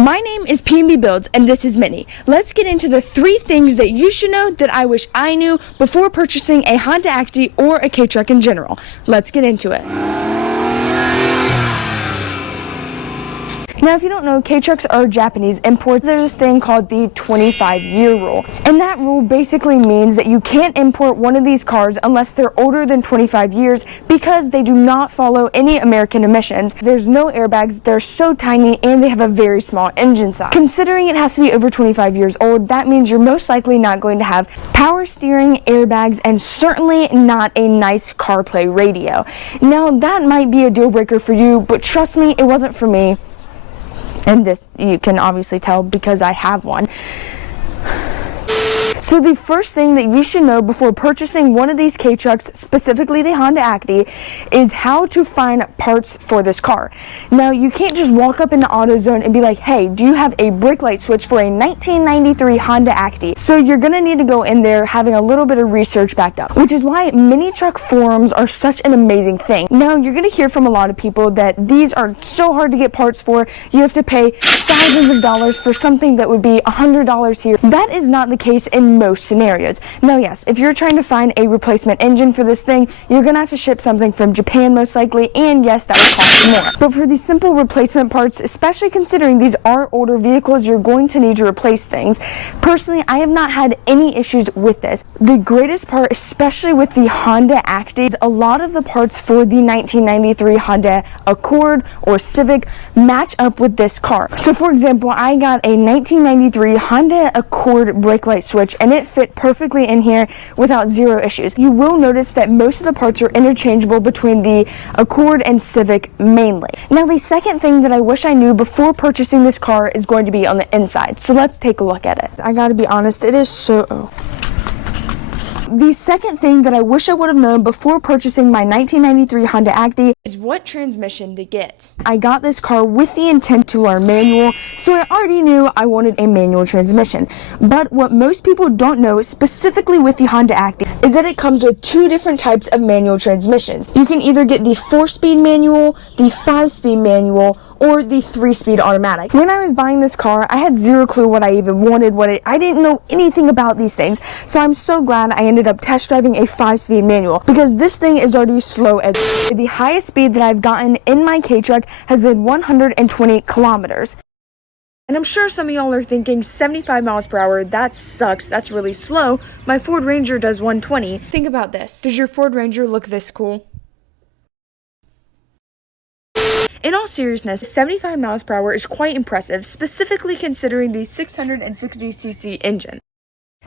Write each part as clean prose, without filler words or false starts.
My name is P&B Builds, and this is Minnie. Let's get into the 3 things that you should know that I wish I knew before purchasing a Honda Acty or a K-Truck in general. Let's get into it. Now, if you don't know, K-Trucks are Japanese imports. There's this thing called the 25-year rule. And that rule basically means that you can't import one of these cars unless they're older than 25 years because they do not follow any American emissions. There's no airbags, they're so tiny, and they have a very small engine size. Considering it has to be over 25 years old, that means you're most likely not going to have power steering, airbags, and certainly not a nice CarPlay radio. Now, that might be a deal breaker for you, but trust me, it wasn't for me. And this you can obviously tell because I have one. So the first thing that you should know before purchasing one of these K-Trucks, specifically the Honda Acty, is how to find parts for this car. Now, you can't just walk up into AutoZone and be like, hey, do you have a brake light switch for a 1993 Honda Acty? So you're going to need to go in there having a little bit of research backed up, which is why mini truck forums are such an amazing thing. Now, you're going to hear from a lot of people that these are so hard to get parts for. You have to pay thousands of dollars for something that would be $100 here. That is not the case in most scenarios. Now, yes, if you're trying to find a replacement engine for this thing, you're gonna have to ship something from Japan most likely, and yes, that would cost you more. But for these simple replacement parts, especially considering these are older vehicles, you're going to need to replace things. Personally, I have not had any issues with this. The greatest part, especially with the Honda Acty, is a lot of the parts for the 1993 Honda Accord or Civic match up with this car. So for example, I got a 1993 Honda Accord brake light switch, and it fit perfectly in here without zero issues. You will notice that most of the parts are interchangeable between the Accord and Civic mainly. Now, the second thing that I wish I knew before purchasing this car is going to be on the inside. So let's take a look at it. I gotta be honest, it is so... The second thing that I wish I would have known before purchasing my 1993 Honda Acty is what transmission to get. I got this car with the intent to learn manual, so I already knew I wanted a manual transmission. But what most people don't know, specifically with the Honda Acty, is that it comes with 2 different types of manual transmissions. You can either get the 4-speed manual, the 5-speed manual, or the 3-speed automatic. When I was buying this car, I had zero clue what I even wanted, I didn't know anything about these things, so I'm so glad I ended up test driving a 5-speed manual, because this thing is already slow as the highest speed that I've gotten in my K-Truck has been 120 kilometers. And I'm sure some of y'all are thinking 75 miles per hour, that sucks, that's really slow. My Ford Ranger does 120. Think about this. Does your Ford Ranger look this cool? In all seriousness, 75 miles per hour is quite impressive, specifically considering the 660cc engine.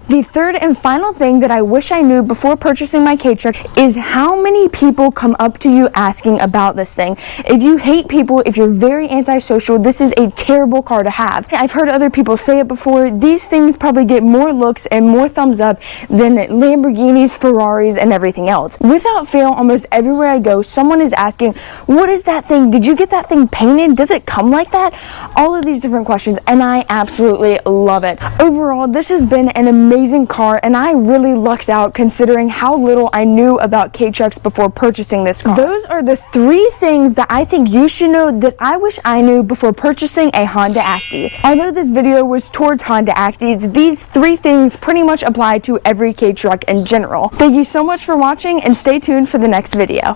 The third and final thing that I wish I knew before purchasing my K-Truck is how many people come up to you asking about this thing. If you hate people, if you're very antisocial, this is a terrible car to have. I've heard other people say it before, these things probably get more looks and more thumbs up than Lamborghinis, Ferraris, and everything else. Without fail, almost everywhere I go, someone is asking, what is that thing? Did you get that thing painted? Does it come like that? All of these different questions, and I absolutely love it. Overall, this has been an amazing car, and I really lucked out considering how little I knew about K-Trucks before purchasing this car. Those are the 3 things that I think you should know that I wish I knew before purchasing a Honda Acty. Although this video was towards Honda Actys, these 3 things pretty much apply to every K-Truck in general. Thank you so much for watching, and stay tuned for the next video.